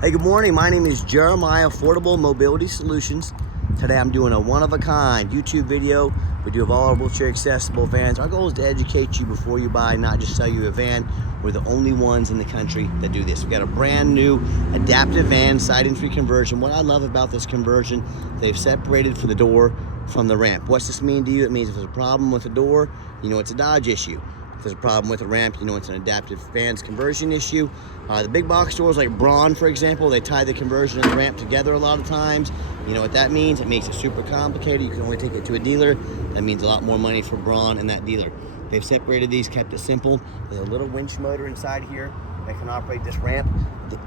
Hey, good morning. My name is Jeremiah, Affordable Mobility Solutions. Today I'm doing a one-of-a-kind YouTube video. We do have all our wheelchair accessible vans. Our goal is to educate you before you buy, not just sell you a van. We're the only ones in the country that do this. We've got a brand new adaptive van side entry conversion. What I love about this conversion, they've separated for the door from the ramp. What's this mean to you? It means if there's a problem with the door, you know it's a Dodge issue. If there's a problem with a ramp, you know it's an adaptive van's conversion issue. The big box stores like Braun, for example, they tie the conversion and the ramp together a lot of times. You know what that means? It makes it super complicated. You can only take it to a dealer. That means a lot more money for Braun and that dealer. They've separated these, kept it simple. There's a little winch motor inside here that can operate this ramp.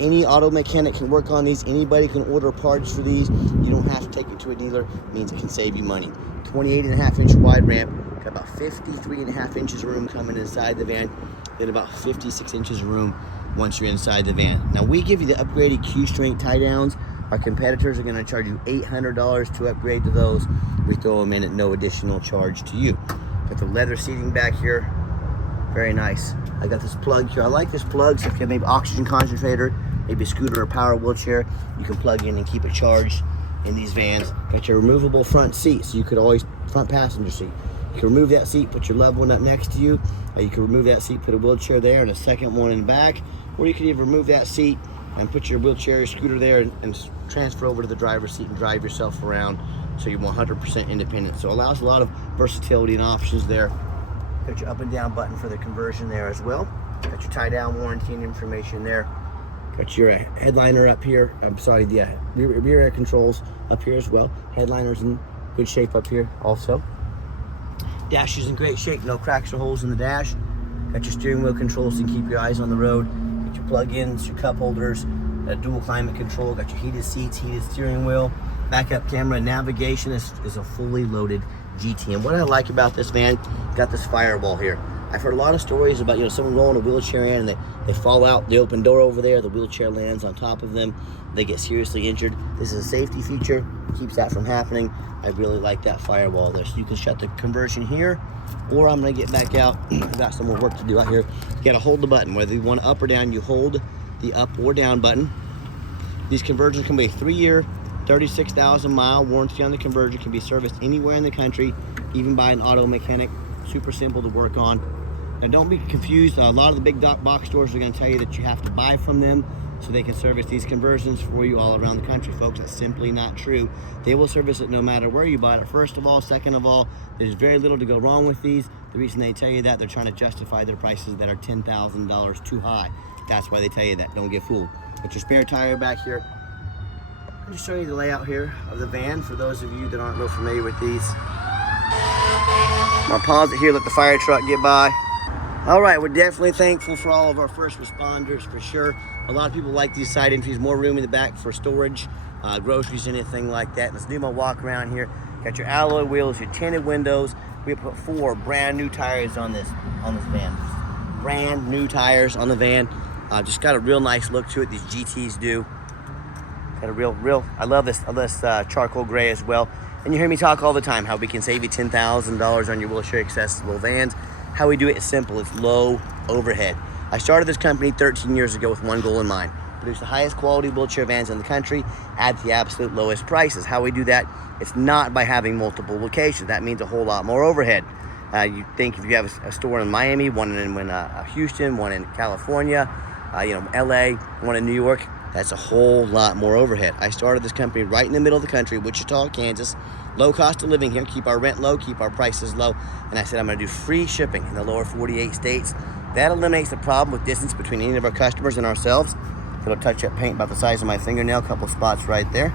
Any auto mechanic can work on these. Anybody can order parts for these. You don't have to take it to a dealer. It means it can save you money. 28.5-inch wide ramp. Got about 53.5 inches of room coming inside the van. Then about 56 inches of room once you're inside the van. Now we give you the upgraded Q-Strength tie downs. Our competitors are gonna charge you $800 to upgrade to those. We throw them in at no additional charge to you. Got the leather seating back here. Very nice. I got this plug here. I like this plug, so if you have maybe oxygen concentrator, maybe a scooter or power wheelchair, you can plug in and keep it charged in these vans. Got your removable front seat, so you could always, front passenger seat. You can remove that seat, put your loved one up next to you. You can remove that seat, put a wheelchair there and a second one in the back. Or you can even remove that seat and put your wheelchair, your scooter there and transfer over to the driver's seat and drive yourself around so you're 100% independent. So it allows a lot of versatility and options there. Got your up and down button for the conversion there as well. Got your tie down warranty and information there. Got your headliner up here. I'm sorry, the rear air controls up here as well. Headliner's in good shape up here also. Dash is in great shape, no cracks or holes in the dash. Got your steering wheel controls to keep your eyes on the road. Got your plug-ins, your cup holders, dual climate control. Got your heated seats, heated steering wheel, backup camera, navigation. Is a fully loaded GT. And what I like about this van, got this firewall here. I've heard a lot of stories about, you know, someone rolling a wheelchair in and they fall out the open door over there, the wheelchair lands on top of them, they get seriously injured. This is a safety feature, keeps that from happening. I really like that firewall there. So you can shut the conversion here, or I'm gonna get back out. I've got some more work to do out here. You gotta hold the button, whether you want up or down, you hold the up or down button. These conversions can be a 3-year, 36,000 mile warranty on the conversion, can be serviced anywhere in the country, even by an auto mechanic. Super simple to work on. Now don't be confused, a lot of the big box stores are gonna tell you that you have to buy from them so they can service these conversions for you all around the country, folks. That's simply not true. They will service it no matter where you buy it, first of all. Second of all, there's very little to go wrong with these. The reason they tell you that, they're trying to justify their prices that are $10,000 too high. That's why they tell you that, don't get fooled. Got your spare tire back here. I'll just show you the layout here of the van for those of you that aren't real familiar with these. I'll pause it here, let the fire truck get by. All right, we're definitely thankful for all of our first responders, for sure. A lot of people like these side entries, more room in the back for storage, groceries, anything like that. Let's do my walk around here. Got your alloy wheels, your tinted windows. We put 4 brand new tires on this van. Brand new tires on the van. Just got a real nice look to it. These GTs do. Got a real. I love this charcoal gray as well. And you hear me talk all the time how we can save you $10,000 on your wheelchair accessible vans. How we do it is simple. It's low overhead. I started this company 13 years ago with one goal in mind: produce the highest quality wheelchair vans in the country at the absolute lowest prices. How we do that, it's not by having multiple locations. That means a whole lot more overhead. You think if you have a store in Miami, one in Houston, one in California, LA, one in New York, that's a whole lot more overhead. I started this company right in the middle of the country, Wichita, Kansas. Low cost of living here, keep our rent low, keep our prices low. And I said, I'm gonna do free shipping in the lower 48 states. That eliminates the problem with distance between any of our customers and ourselves. It'll touch that paint about the size of my fingernail, a couple spots right there.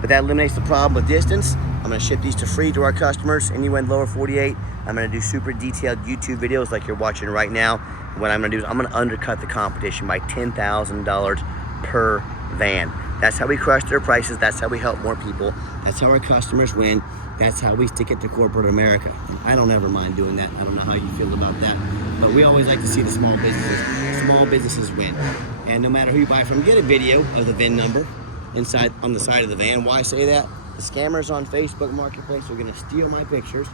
But that eliminates the problem with distance. I'm gonna ship these to free to our customers anywhere in the lower 48. I'm gonna do super detailed YouTube videos like you're watching right now. What I'm gonna do is I'm gonna undercut the competition by $10,000 per van. That's how we crush their prices. That's how we help more people. That's how our customers win. That's how we stick it to corporate America. I don't ever mind doing that. I don't know how you feel about that, but we always like to see the small businesses win. And no matter who you buy from, get a video of the VIN number inside on the side of the van. Why I say that? The scammers on Facebook Marketplace are gonna steal my pictures.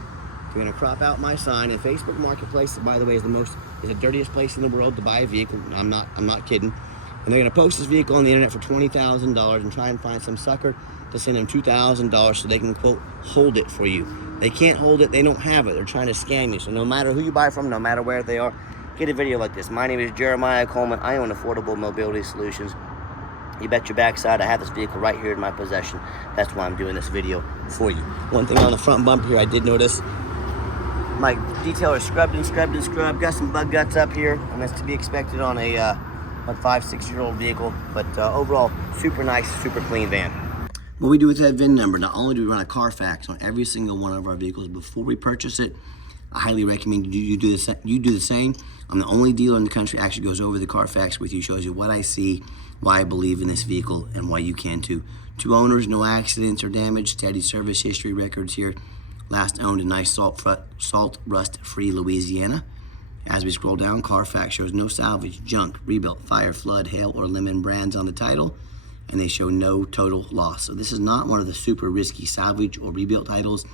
They're gonna crop out my sign. And Facebook Marketplace, by the way, is the dirtiest place in the world to buy a vehicle. I'm not kidding. And they're gonna post this vehicle on the internet for $20,000 and try and find some sucker to send them $2,000 so they can, quote, hold it for you. They can't hold it, they don't have it. They're trying to scam you. So no matter who you buy from, no matter where they are, get a video like this. My name is Jeremiah Coleman. I own Affordable Mobility Solutions. You bet your backside I have this vehicle right here in my possession. That's why I'm doing this video for you. One thing on the front bumper here, I did notice my detailer scrubbed and scrubbed and scrubbed. Got some bug guts up here, and that's to be expected on a 5-6-year-old vehicle. But overall, super nice, super clean van. What we do with that VIN number, not only do we run a Carfax on every single one of our vehicles before we purchase it, I highly recommend you do the same. I'm the only dealer in the country that actually goes over the Carfax with you, shows you what I see, why I believe in this vehicle, and why you can too. 2 owners, no accidents or damage, steady service history records here. Last owned in nice salt rust-free Louisiana. As we scroll down, Carfax shows no salvage, junk, rebuilt, fire, flood, hail, or lemon brands on the title, and they show no total loss. So this is not one of the super risky salvage or rebuilt titles.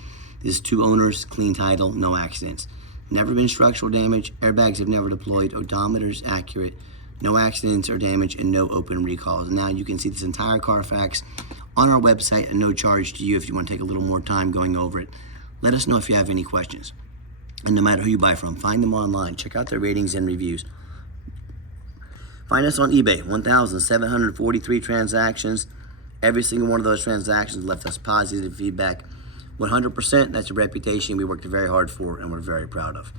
This is 2 owners, clean title, no accidents. Never been structural damage, airbags have never deployed, odometer's accurate, no accidents or damage, and no open recalls. And now you can see this entire Carfax on our website at no charge to you if you want to take a little more time going over it. Let us know if you have any questions. And no matter who you buy from, find them online. Check out their ratings and reviews. Find us on eBay, 1,743 transactions. Every single one of those transactions left us positive feedback. 100%, that's a reputation we worked very hard for and we're very proud of.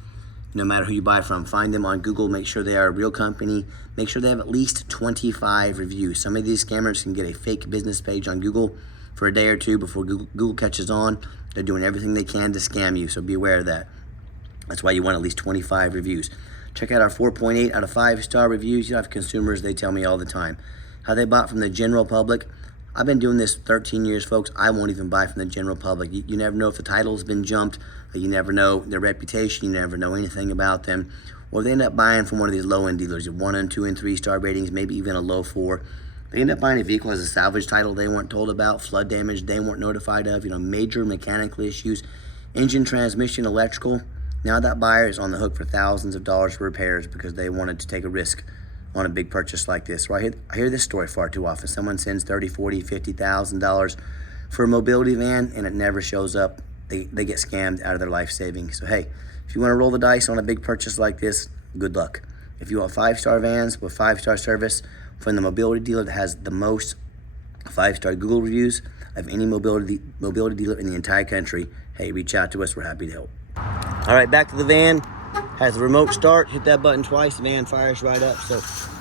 No matter who you buy from, find them on Google, make sure they are a real company, make sure they have at least 25 reviews. Some of these scammers can get a fake business page on Google for a day or two before Google catches on. They're doing everything they can to scam you, so be aware of that. That's why you want at least 25 reviews. Check out our 4.8 out of 5-star reviews. You have consumers, they tell me all the time how they bought from the general public. I've been doing this 13 years, folks. I won't even buy from the general public. You never know if the title's been jumped. You never know their reputation. You never know anything about them. Or they end up buying from one of these low-end dealers, 1 and 2 and 3-star ratings, maybe even a low 4. They end up buying a vehicle as a salvage title they weren't told about, flood damage they weren't notified of, major mechanical issues, engine, transmission, electrical. Now that buyer is on the hook for thousands of dollars for repairs because they wanted to take a risk on a big purchase like this. So I hear this story far too often. Someone sends $30,000, $40,000, $50,000 for a mobility van and it never shows up. They get scammed out of their life savings. So hey, if you want to roll the dice on a big purchase like this, good luck. If you want 5-star vans with 5-star service from the mobility dealer that has the most 5-star Google reviews of any mobility dealer in the entire country, hey, reach out to us. We're happy to help. All right, back to the van. Has the remote start. Hit that button twice, the van fires right up. So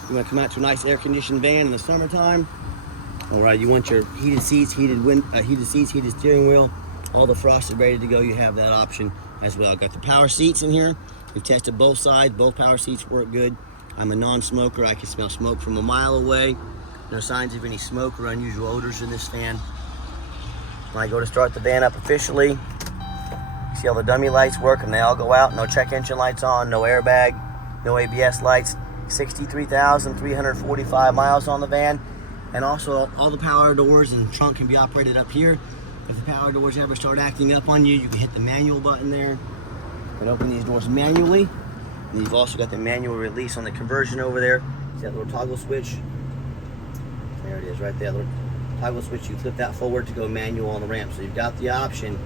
you want to come out to a nice air-conditioned van in the summertime. All right, you want your heated seats, heated steering wheel, all the frosted ready to go. You have that option as well. Got the power seats in here. We've tested both sides. Both power seats work good. I'm a non-smoker. I can smell smoke from a mile away. No signs of any smoke or unusual odors in this van. When I go to start the van up officially, see all the dummy lights work and they all go out. No check engine lights on, no airbag, no ABS lights. 63,345 miles on the van. And also all the power doors and trunk can be operated up here. If the power doors ever start acting up on you, you can hit the manual button there. You can open these doors manually. And you've also got the manual release on the conversion over there. See that little toggle switch? There it is right there, little toggle switch. You flip that forward to go manual on the ramp. So you've got the option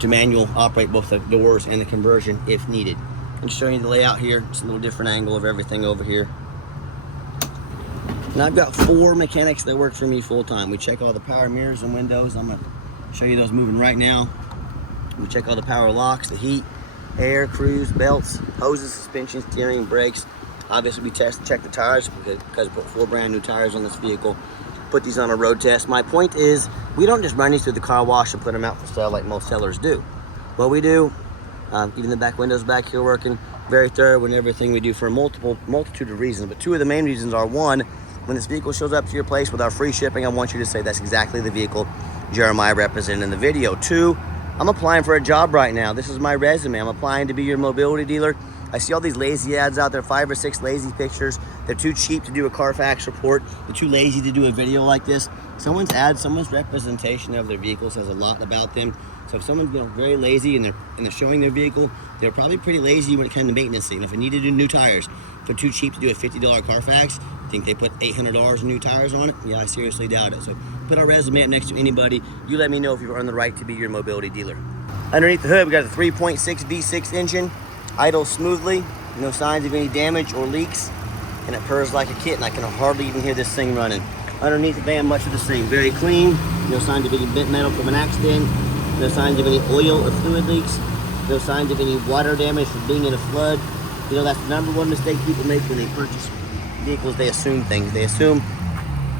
to manual operate both the doors and the conversion if needed. I'm just showing you the layout here. It's a little different angle of everything over here. And I've got 4 mechanics that work for me full time. We check all the power mirrors and windows. I'm gonna show you those moving right now. We check all the power locks, the heat, air, cruise, belts, hoses, suspension, steering, brakes. Obviously we check the tires because we put 4 brand new tires on this vehicle. Put these on a road test. My point is, we don't just run these through the car wash and put them out for sale like most sellers do. What we do, even the back windows back here working, very thorough in everything we do for a multitude of reasons. But 2 of the main reasons are, 1, when this vehicle shows up to your place with our free shipping, I want you to say that's exactly the vehicle Jeremiah represented in the video. 2, I'm applying for a job right now. This is my resume. I'm applying to be your mobility dealer. I see all these lazy ads out there, 5 or 6 lazy pictures. They're too cheap to do a Carfax report. They're too lazy to do a video like this. Someone's representation of their vehicle says a lot about them. So if someone's very lazy and they're showing their vehicle, they're probably pretty lazy when it comes to maintenance. If it needed to do new tires, if they're too cheap to do a $50 Carfax, Think they put $800 in new tires on it? Yeah, I seriously doubt it. So put our resume up next to anybody. You let me know if you've earned the right to be your mobility dealer. Underneath the hood, we got a 3.6 V6 engine, idles smoothly, no signs of any damage or leaks, and it purrs like a kitten. I can hardly even hear this thing running. Underneath the van, much of the same. Very clean, no signs of any bent metal from an accident, no signs of any oil or fluid leaks, no signs of any water damage from being in a flood. You know, that's the number one mistake people make when they purchase vehicles. They assume things. They assume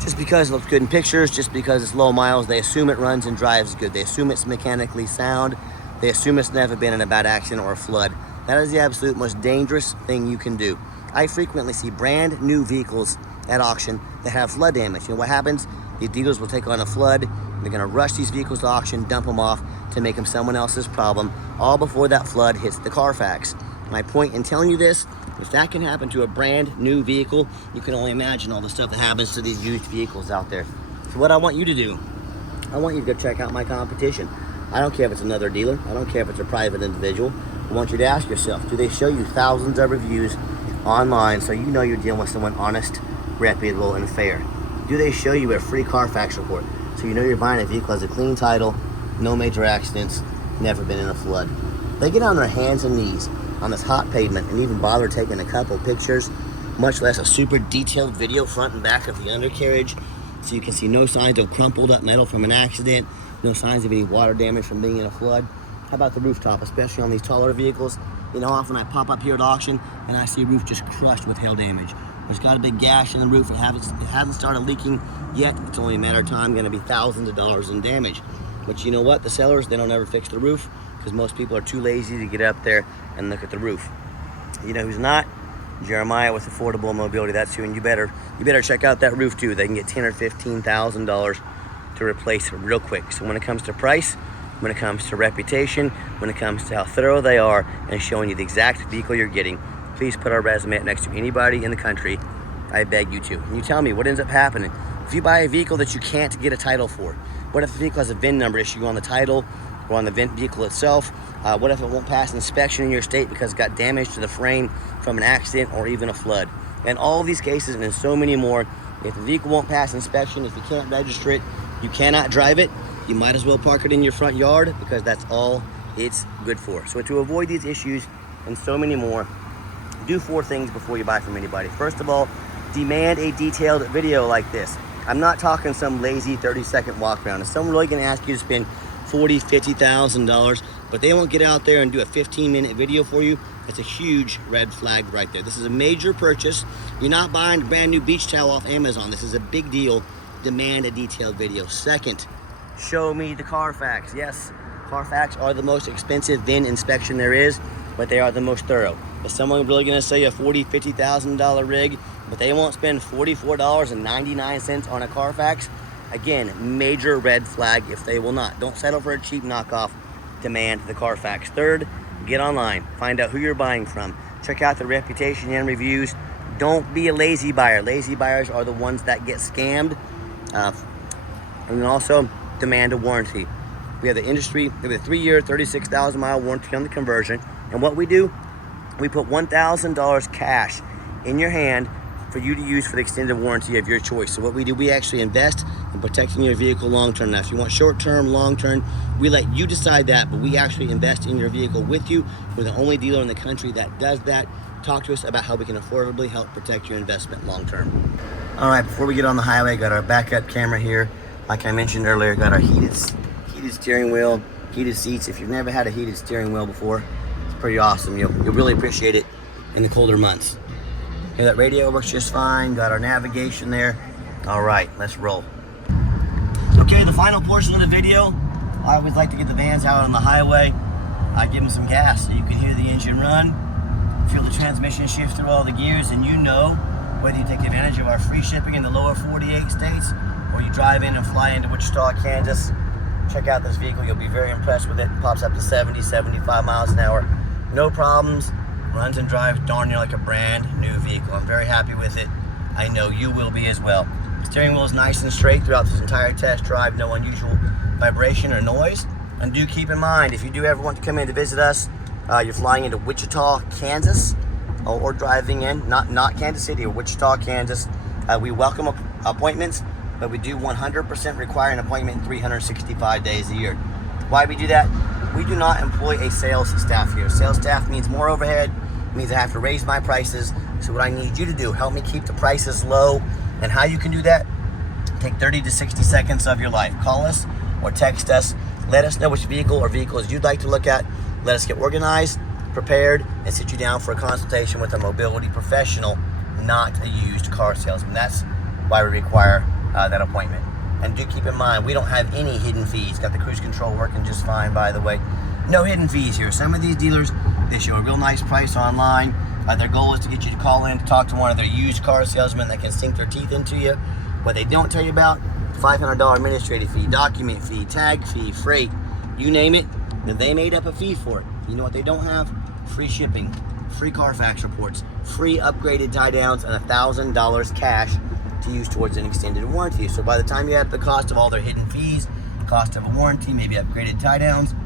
just because it looks good in pictures, just because it's low miles, they assume it runs and drives good. They assume it's mechanically sound. They assume it's never been in a bad accident or a flood. That is the absolute most dangerous thing you can do. I frequently see brand new vehicles at auction that have flood damage. You know what happens? These dealers will take on a flood. They're gonna rush these vehicles to auction, dump them off to make them someone else's problem, all before that flood hits the Carfax. My point in telling you this, if that can happen to a brand new vehicle, you can only imagine all the stuff that happens to these used vehicles out there. So what I want you to do, I want you to go check out my competition. I don't care if it's another dealer. I don't care if it's a private individual. I want you to ask yourself, do they show you thousands of reviews online so you know you're dealing with someone honest, reputable, and fair? Do they show you a free Carfax report so you know you're buying a vehicle that has a clean title, no major accidents, never been in a flood? They get on their hands and knees on this hot pavement and even bother taking a couple pictures, much less a super detailed video front and back of the undercarriage, so you can see no signs of crumpled up metal from an accident, no signs of any water damage from being in a flood. How about the rooftop, especially on these taller vehicles? You know, often I pop up here at auction and I see a roof just crushed with hail damage. There's got a big gash in the roof. It hasn't started leaking yet. It's only a matter of time, gonna be thousands of dollars in damage. But you know what? The sellers, they don't ever fix the roof because most people are too lazy to get up there and look at the roof. You know who's not? Jeremiah with Affordable Mobility. That's who, and you better check out that roof too. They can get $10,000 or $15,000 to replace it real quick. So when it comes to price, when it comes to reputation, when it comes to how thorough they are and showing you the exact vehicle you're getting, please put our resume next to anybody in the country. I beg you to. And you tell me what ends up happening. If you buy a vehicle that you can't get a title for, what if the vehicle has a VIN number issue on the title or on the vehicle itself? What if it won't pass inspection in your state because it got damage to the frame from an accident or even a flood? In all of these cases and in so many more, if the vehicle won't pass inspection, if you can't register it, you cannot drive it, you might as well park it in your front yard because that's all it's good for. So to avoid these issues and so many more, do 4 things before you buy from anybody. First of all, demand a detailed video like this. I'm not talking some lazy 30-second walk around. If someone really gonna ask you to spend $40,000, $50,000, but they won't get out there and do a 15-minute video for you, it's a huge red flag right there. This is a major purchase. You're not buying a brand new beach towel off Amazon. This is a big deal. Demand a detailed video. Second, show me the Carfax. Yes, Carfax are the most expensive VIN inspection there is, but they are the most thorough. Is someone really gonna sell you a $40,000, $50,000 rig, but they won't spend $44.99 on a Carfax? Again, major red flag if they will not. Don't settle for a cheap knockoff. Demand the Carfax. Third, get online. Find out who you're buying from. Check out the reputation and reviews. Don't be a lazy buyer. Lazy buyers are the ones that get scammed. And also, demand a warranty. We have the industry, we have a 3-year, 36,000 mile warranty on the conversion. And what we do, we put $1,000 cash in your hand for you to use for the extended warranty of your choice. So what we do, we actually invest in protecting your vehicle long-term. Now, if you want short-term, long-term, we let you decide that, but we actually invest in your vehicle with you. We're the only dealer in the country that does that. Talk to us about how we can affordably help protect your investment long-term. All right, before we get on the highway, got our backup camera here. Like I mentioned earlier, got our heated steering wheel, heated seats. If you've never had a heated steering wheel before, it's pretty awesome. You'll really appreciate it in the colder months. Here, that radio works just fine. Got our navigation there. All right, let's roll. Okay, the final portion of the video, I always like to get the vans out on the highway. I give them some gas so you can hear the engine run, feel the transmission shift through all the gears, and you know whether you take advantage of our free shipping in the lower 48 states or you drive in and fly into Wichita, Kansas. Check out this vehicle. You'll be very impressed with it. It pops up to 70, 75 miles an hour. No problems. Runs and drives darn near like a brand new vehicle. I'm very happy with it. I know you will be as well. The steering wheel is nice and straight throughout this entire test drive. No unusual vibration or noise. And do keep in mind, if you do ever want to come in to visit us, you're flying into Wichita, Kansas, or driving in, not Kansas City, or Wichita, Kansas. We welcome appointments, but we do 100% require an appointment 365 days a year. Why we do that? We do not employ a sales staff here. Sales staff means more overhead, means I have to raise my prices. So what I need you to do, help me keep the prices low. And how you can do that? Take 30 to 60 seconds of your life. Call us or text us. Let us know which vehicle or vehicles you'd like to look at. Let us get organized, prepared, and sit you down for a consultation with a mobility professional, not a used car salesman. That's why we require that appointment. And do keep in mind, we don't have any hidden fees. Got the cruise control working just fine, by the way. No hidden fees here. Some of these dealers, they show a real nice price online. Their goal is to get you to call in to talk to one of their used car salesmen that can sink their teeth into you. What they don't tell you about, $500 administrative fee, document fee, tag fee, freight, you name it, then they made up a fee for it. You know what they don't have? Free shipping, free Carfax reports, free upgraded tie downs, and $1,000 cash to use towards an extended warranty. So by the time you add the cost of all their hidden fees, cost of a warranty, maybe upgraded tie downs,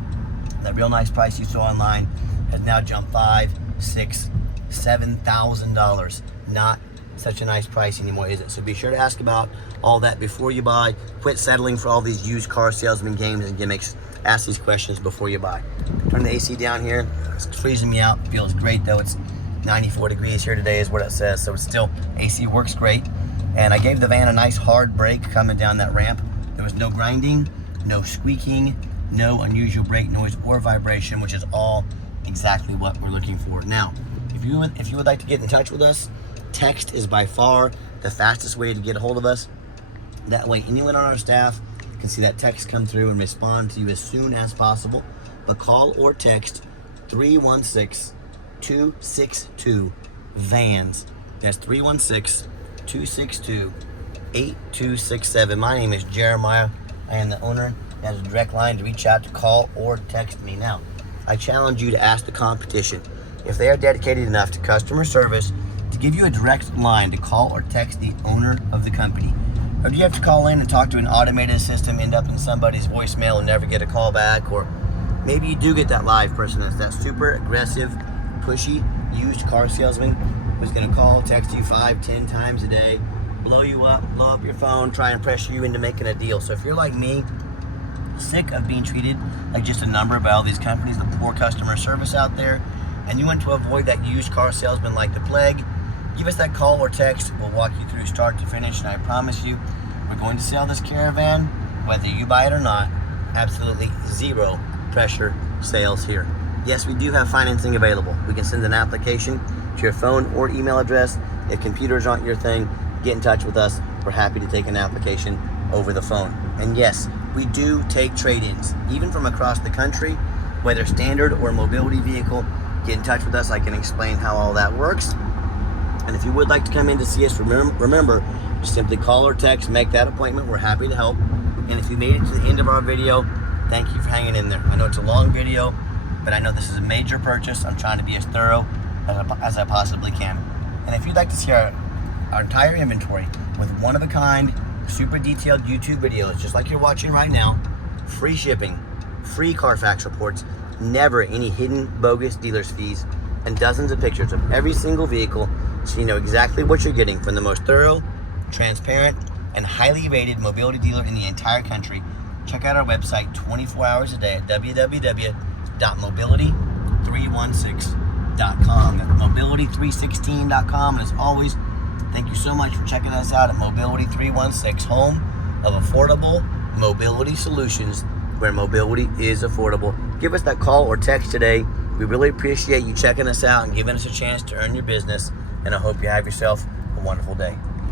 that real nice price you saw online has now jumped $5,000, $6,000, $7,000. Not such a nice price anymore, is it? So be sure to ask about all that before you buy. Quit settling for all these used car salesman games and gimmicks. Ask these questions before you buy. Turn the AC down here. It's freezing me out. It feels great though. It's 94 degrees here today is what it says. So it's still, AC works great. And I gave the van a nice hard brake coming down that ramp. There was no grinding, no squeaking, no unusual brake noise or vibration, which is all exactly what we're looking for. Now, if you would like to get in touch with us, text is by far the fastest way to get a hold of us. That way anyone on our staff can see that text come through and respond to you as soon as possible. But call or text 316-262-VANS. That's 316-262-8267. My name is Jeremiah. I am the owner. That's a direct line to reach out to, call or text me. Now, I challenge you to ask the competition if they are dedicated enough to customer service to give you a direct line to call or text the owner of the company. Or do you have to call in and talk to an automated system, end up in somebody's voicemail and never get a call back? Or maybe you do get that live person that's that super aggressive, pushy, used car salesman who's gonna call, text you 5-10 times a day, blow you up, blow up your phone, try and pressure you into making a deal. So if you're like me, sick of being treated like just a number by all these companies, the poor customer service out there, and you want to avoid that used car salesman like the plague, give us that call or text. We'll walk you through start to finish, and I promise you, we're going to sell this Caravan, whether you buy it or not. Absolutely zero pressure sales here. Yes, we do have financing available. We can send an application to your phone or email address. If computers aren't your thing, get in touch with us. We're happy to take an application over the phone. And yes, we do take trade-ins, even from across the country, whether standard or mobility vehicle. Get in touch with us. I can explain how all that works. And if you would like to come in to see us, remember, just simply call or text, make that appointment. We're happy to help. And if you made it to the end of our video, thank you for hanging in there. I know it's a long video, but I know this is a major purchase. I'm trying to be as thorough as I possibly can. And if you'd like to see our entire inventory with one-of-a-kind, super detailed YouTube videos, just like you're watching right now, free shipping, free Carfax reports, never any hidden bogus dealer's fees, and dozens of pictures of every single vehicle so you know exactly what you're getting from the most thorough, transparent, and highly rated mobility dealer in the entire country. Check out our website 24 hours a day at www.mobility316.com. That's mobility316.com. And as always, thank you so much for checking us out at Mobility 316, home of affordable mobility solutions where mobility is affordable. Give us that call or text today. We really appreciate you checking us out and giving us a chance to earn your business. And I hope you have yourself a wonderful day.